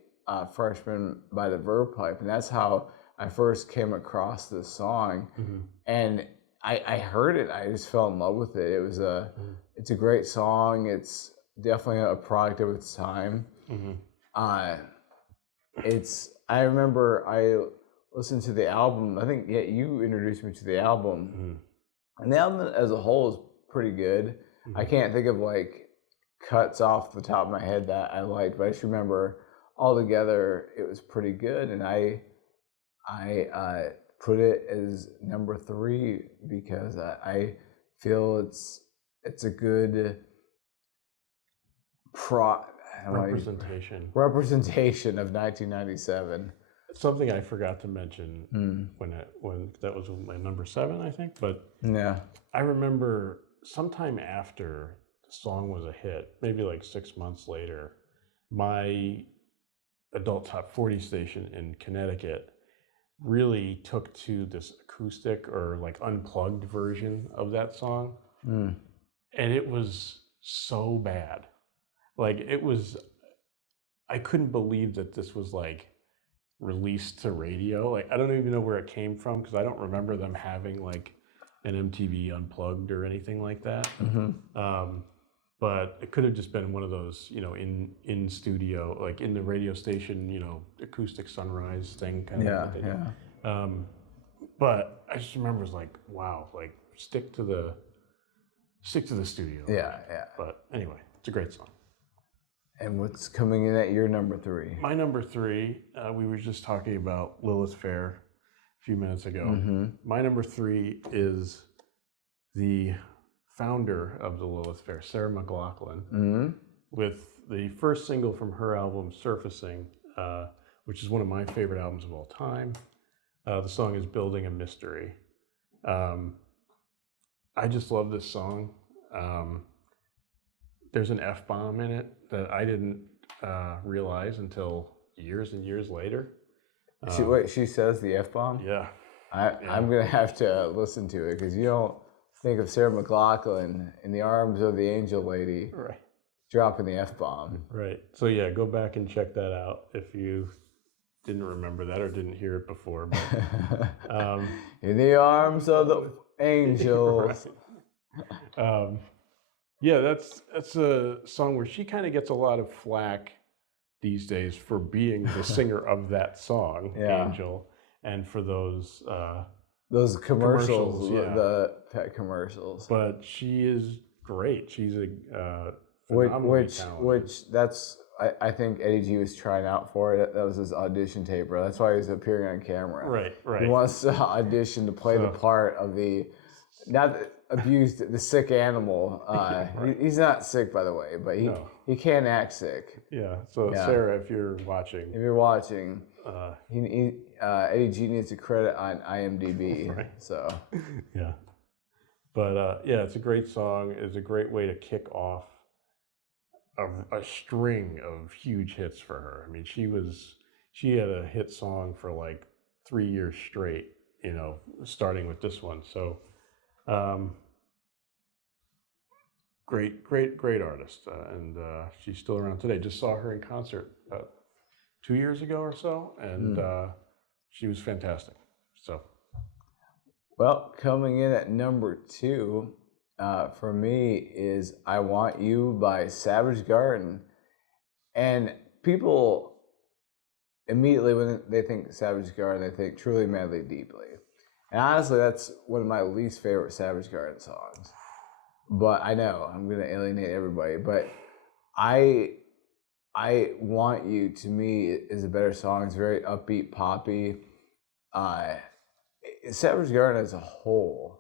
Freshman by the Verve Pipe. And that's how I first came across this song, Mm-hmm. and I heard it. I just fell in love with it. It's a great song. It's definitely a product of its time. Mm-hmm. I remember I listened to the album. I think you introduced me to the album, Mm-hmm. and the album as a whole is pretty good. Mm-hmm. I can't think of like cuts off the top of my head that I liked, but I just remember altogether it was pretty good, and I put it as number 3 because I feel it's a good representation of 1997. Something I forgot to mention when that was my number 7, I think. But Yeah. I remember sometime after the song was a hit, maybe like 6 months later, my adult top 40 station in Connecticut really took to this acoustic or like unplugged version of that song. And it was so bad. Like I couldn't believe that this was like released to radio. Like I don't even know where it came from because I don't remember them having like an MTV Unplugged or anything like that. But it could have just been one of those, in studio, like in the radio station, acoustic sunrise thing kind of thing. Yeah. But I just remember it was like, wow, like stick to the studio. Yeah. But anyway, it's a great song. And what's coming in at your number 3? My number 3, we were just talking about Lilith Fair a few minutes ago. My number 3 is the founder of the Lilith Fair, Sarah McLachlan, with the first single from her album, Surfacing, which is one of my favorite albums of all time. The song is Building a Mystery. I just love this song. There's an F-bomb in it that I didn't realize until years and years later. She says the F-bomb? Yeah. I'm going to have to listen to it because you don't think of Sarah McLachlan in the arms of the angel lady dropping the F-bomb. Right. So yeah, go back and check that out if you didn't remember that or didn't hear it before. But, in the arms of the angels. Yeah, that's a song where she kind of gets a lot of flack these days for being the singer of that song, Angel, and for those commercials, yeah. The pet commercials. But she is great. She's a phenomenally talented. Which that's I think Eddie G was trying out for it. That was his audition tape, bro. That's why he was appearing on camera. Right. He wants to audition to play the part of the abused, the sick animal. He's not sick, by the way, but he can act sick. Yeah. So Sarah, if you're watching, Eddie G needs a credit on IMDb. Right. So yeah. But it's a great song. It's a great way to kick off a string of huge hits for her. I mean, she had a hit song for like 3 years straight, starting with this one. So great artist, and she's still around today. Just saw her in concert 2 years ago or so, and she was fantastic. So, well, coming in at number 2 for me is "I Want You" by Savage Garden, and people immediately when they think Savage Garden, they think Truly Madly Deeply. And honestly, that's one of my least favorite Savage Garden songs. But I know I'm going to alienate everybody. But I Want You, to me, is a better song. It's very upbeat, poppy. Savage Garden as a whole,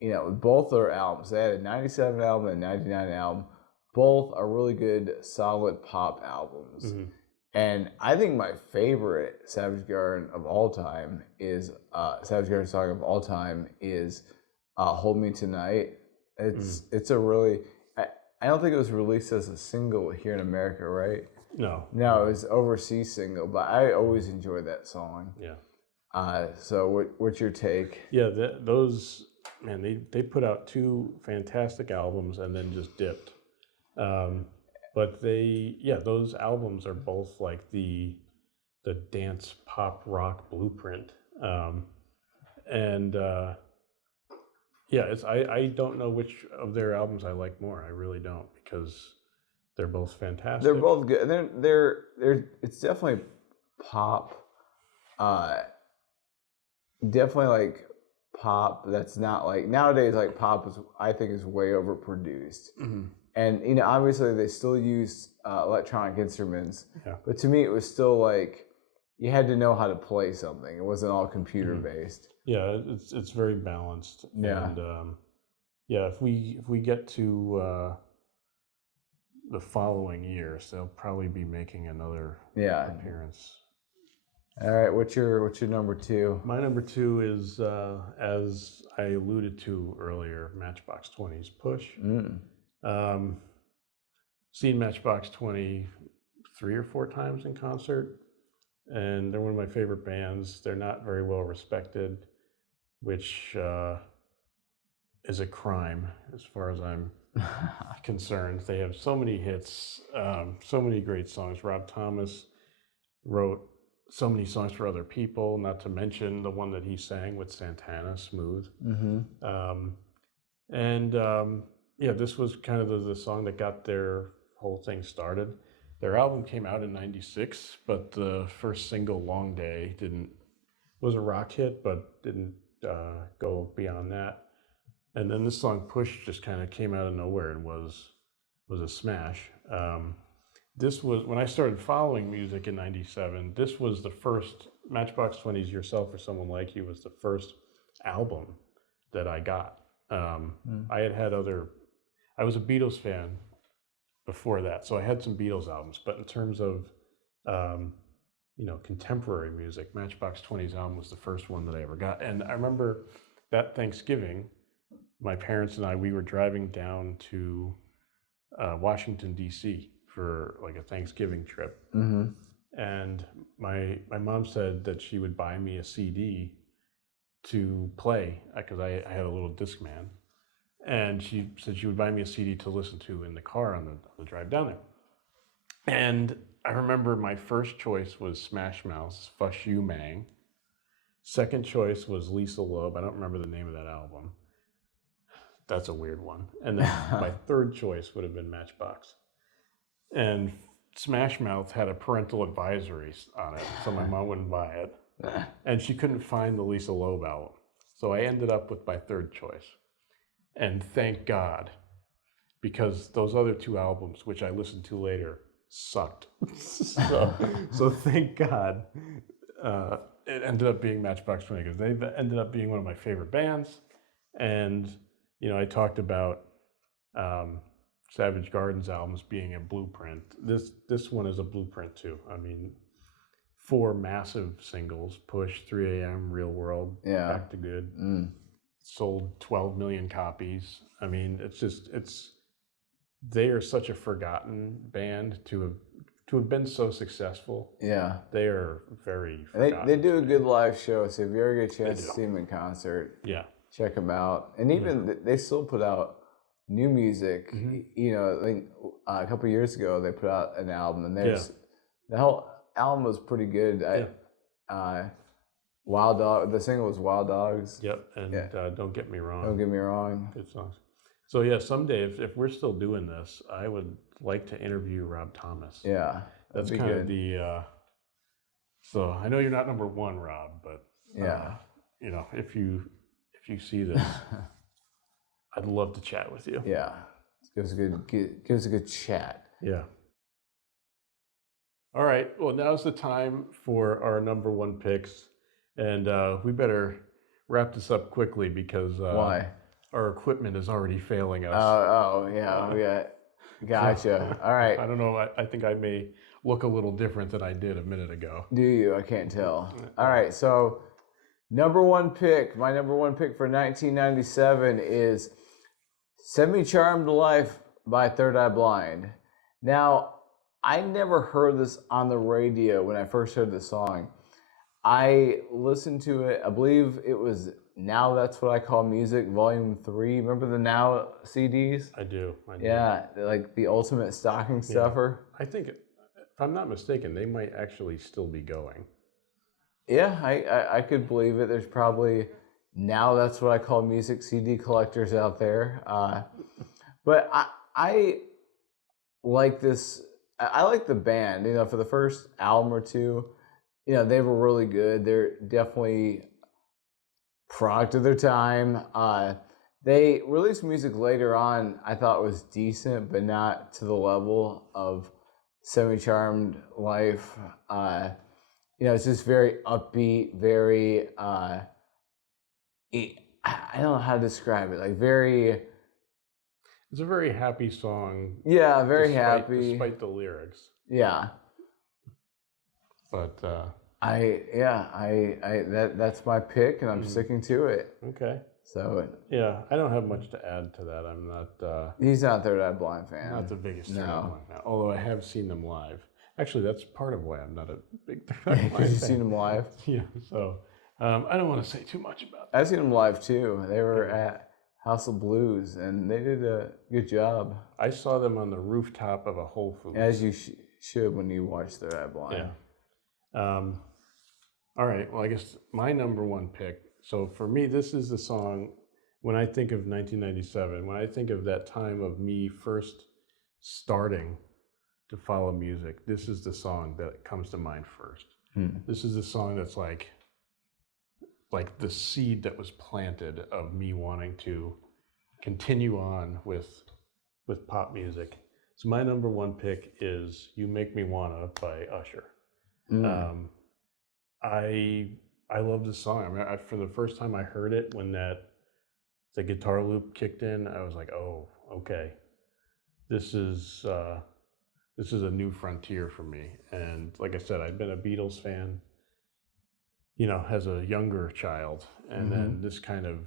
both their albums, they had a 97 album and a 99 album. Both are really good, solid pop albums. Mm-hmm. And I think my favorite Savage Garden of all time is Savage Garden song of all time is "Hold Me Tonight." It's a really I don't think it was released as a single here in America, right? No, it was overseas single, but I always enjoyed that song. Yeah. So what's your take? Yeah, those they put out 2 fantastic albums and then just dipped. But those albums are both like the dance pop rock blueprint And yeah, I don't know which of their albums I like more. I really don't, because they're both fantastic. They're both good. They're it's definitely pop. Definitely like pop that's not like nowadays, like pop is, I think, is way overproduced. And you know, obviously they still use electronic instruments, but to me it was still like you had to know how to play something. It wasn't all computer based. Yeah, it's very balanced. Yeah. And yeah, if we get to the following years, they'll probably be making another appearance. All right, what's your number 2? My number 2 is, as I alluded to earlier, Matchbox 20's Push. Seen Matchbox 20 3 or 4 times in concert, and they're one of my favorite bands. They're not very well respected, which is a crime as far as I'm concerned. They have so many hits, so many great songs. Rob Thomas wrote so many songs for other people, not to mention the one that he sang with Santana, Smooth. Yeah, this was kind of the song that got their whole thing started. Their album came out in '96, but the first single, Long Day, was a rock hit, but didn't go beyond that. And then this song, Push, just kind of came out of nowhere and was a smash. This was, when I started following music in '97, this was the first, Matchbox 20's Yourself or Someone Like You was the first album that I got. I had I was a Beatles fan before that, so I had some Beatles albums, but in terms of, you know, contemporary music, Matchbox 20's album was the first one that I ever got. And I remember that Thanksgiving, my parents and I, we were driving down to Washington, D.C. for like a Thanksgiving trip. And my mom said that she would buy me a CD to play, because I had a little Discman. And she said she would buy me a CD to listen to in the car on the drive down there. And I remember my first choice was Smash Mouth's Fuss You Mang. Second choice was Lisa Loeb. I don't remember the name of that album. That's a weird one. And then my third choice would have been Matchbox. And Smash Mouth had a parental advisory on it, so my mom wouldn't buy it. And she couldn't find the Lisa Loeb album. So I ended up with my third choice. And thank God, because those other 2 albums, which I listened to later, sucked. so thank God it ended up being Matchbox 20, because they ended up being one of my favorite bands. And, you know, I talked about Savage Garden's albums being a blueprint. This one is a blueprint too. I mean, 4 massive singles: Push, 3 AM, Real World, Back to Good. Sold 12 million copies. I mean, they are such a forgotten band to have been so successful. Yeah, they are very forgotten. They do a good live show, so if you ever get a chance to see them in concert, check them out. And even they still put out new music. You know, I think a couple of years ago they put out an album, and the whole album was pretty good. Wild Dog, the single was Wild Dogs. Yep, and Don't Get Me Wrong. Don't Get Me Wrong. Good songs. So yeah, someday if we're still doing this, I would like to interview Rob Thomas. Yeah, that's kind of the. So I know you're not number 1, Rob, but you know, if you see this, I'd love to chat with you. Yeah, give us a good chat. Yeah. All right. Well, now's the time for our number 1 picks. And we better wrap this up quickly, because why? Our equipment is already failing us. Gotcha. All right. I don't know. I think I may look a little different than I did a minute ago. Do you? I can't tell. All right. So, my number 1 pick for 1997 is "Send Me Charmed to Life" by Third Eye Blind. Now, I never heard this on the radio when I first heard the song. I listened to it, I believe it was Now That's What I Call Music, Volume 3. Remember the Now CDs? I do. Yeah, like the ultimate stocking stuffer. I think, if I'm not mistaken, they might actually still be going. Yeah, I could believe it. There's probably now that's what I call music CD collectors out there. But I like this. I like the band. You know, for the first album or two, you know, they were really good. They're definitely product of their time. They released music later on I thought was decent, but not to the level of Semi-Charmed Life. You know, it's just very upbeat, very I don't know how to describe it. Like very, It's a very happy song. yeah, very happy. Despite the lyrics. Yeah. But That's my pick, and I'm sticking to it. okay. So Yeah, I don't have much to add to that. I'm not he's not Third Eye Blind fan. not the biggest No. Third Eye Blind fan, although I have seen them live. Actually, that's part of why I'm not a big Third Eye Blind Because you've fan. seen them live. Yeah, so I don't want to say too much about that. I've seen them live too. They were at House of Blues, and they did a good job, I saw them on the rooftop of a Whole Foods. as you should when you watch Third Eye Blind. Yeah. All right. Well, I guess my number one pick. So for me, this is the song when I think of 1997, when I think of that time of me first starting to follow music, this is the song that comes to mind first. This is the song that's like the seed that was planted of me wanting to continue on with pop music. So my number one pick is "You Make Me Wanna" by Usher. I love this song. I mean, for the first time I heard it, when the guitar loop kicked in, I was like, oh, okay, this is a new frontier for me. And like I said, I've been a Beatles fan, you know, as a younger child, and then this kind of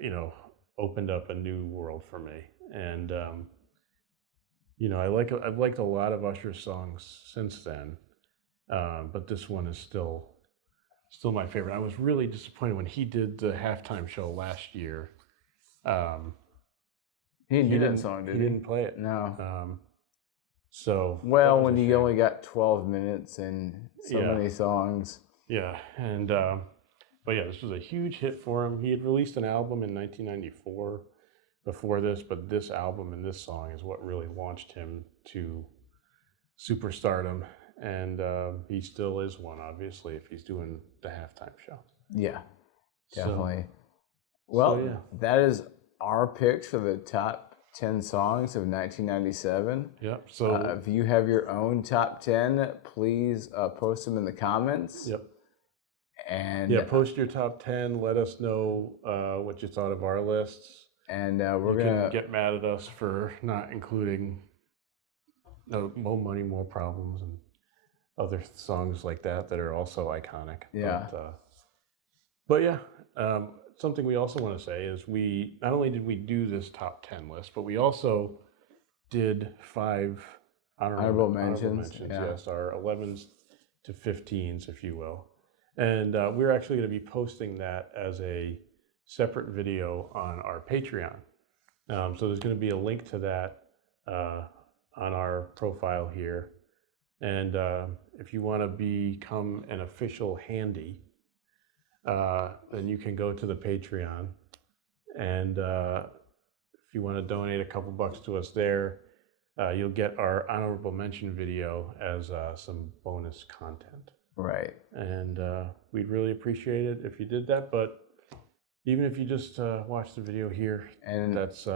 you know, opened up a new world for me. And you know, I've liked a lot of Usher songs since then, but this one is still my favorite. I was really disappointed when he did the halftime show last year. He didn't do that song, did he? He didn't play it. No. So Well, that was when a you shame. only got 12 minutes and so Yeah. many songs. Yeah, and but yeah, this was a huge hit for him. He had released an album in 1994 before this, but this album and this song is what really launched him to superstardom, and he still is one, obviously, if he's doing the halftime show. Yeah, So- definitely. Well, yeah. that is our picks for the top 10 songs of 1997. Yep. So If you have your own top 10, please post them in the comments. yep. And Yeah, post your top 10. Let us know what you thought of our lists. and You we're can gonna get mad at us for not including More Money, More Problems, and other songs like that are also iconic. Yeah. But yeah, something we also want to say is we not only did we do this top 10 list, but we also did 5 Honorable mentions, yeah. Yes, our 11s to 15s, if you will. And we're actually going to be posting that as a separate video on our Patreon. So there's going to be a link to that on our profile here. And if you want to become an official handy, then you can go to the Patreon. And if you want to donate a couple bucks to us there, you'll get our honorable mention video as some bonus content. right. And we'd really appreciate it if you did that. But even if you just watch the video here, And that's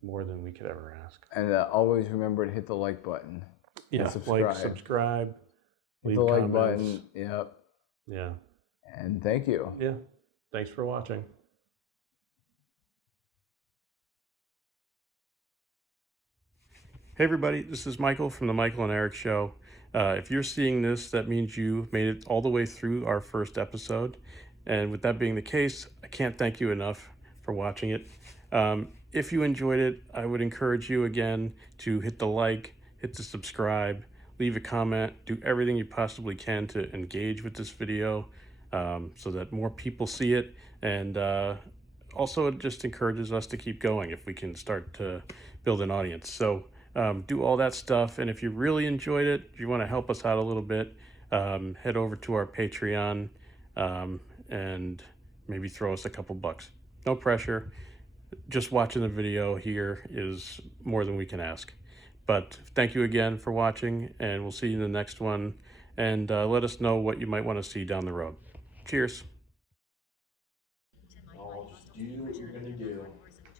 more than we could ever ask. and always remember to hit the like button. Yeah, subscribe. like, subscribe, Hit leave the like comments. button. Yep. Yeah, And thank you. yeah. Thanks for watching. Hey everybody, this is Michael from the Michael and Erick Show. If you're seeing this, that means you made it all the way through our first episode. And with that being the case, I can't thank you enough for watching it. If you enjoyed it, I would encourage you again to hit the like, hit the subscribe, leave a comment, do everything you possibly can to engage with this video so that more people see it. And also it just encourages us to keep going if we can start to build an audience. So do all that stuff. And if you really enjoyed it, if you want to help us out a little bit, head over to our Patreon and maybe throw us a couple bucks. No pressure. Just watching the video here is more than we can ask. But thank you again for watching, and we'll see you in the next one. And let us know what you might want to see down the road. Cheers. I'll just do what you're gonna do.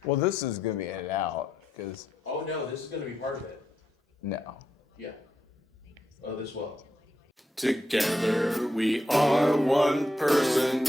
Well, this is gonna be edited out because Oh no, this is gonna be part of it. no. Yeah. Oh, this will. Together we are one person.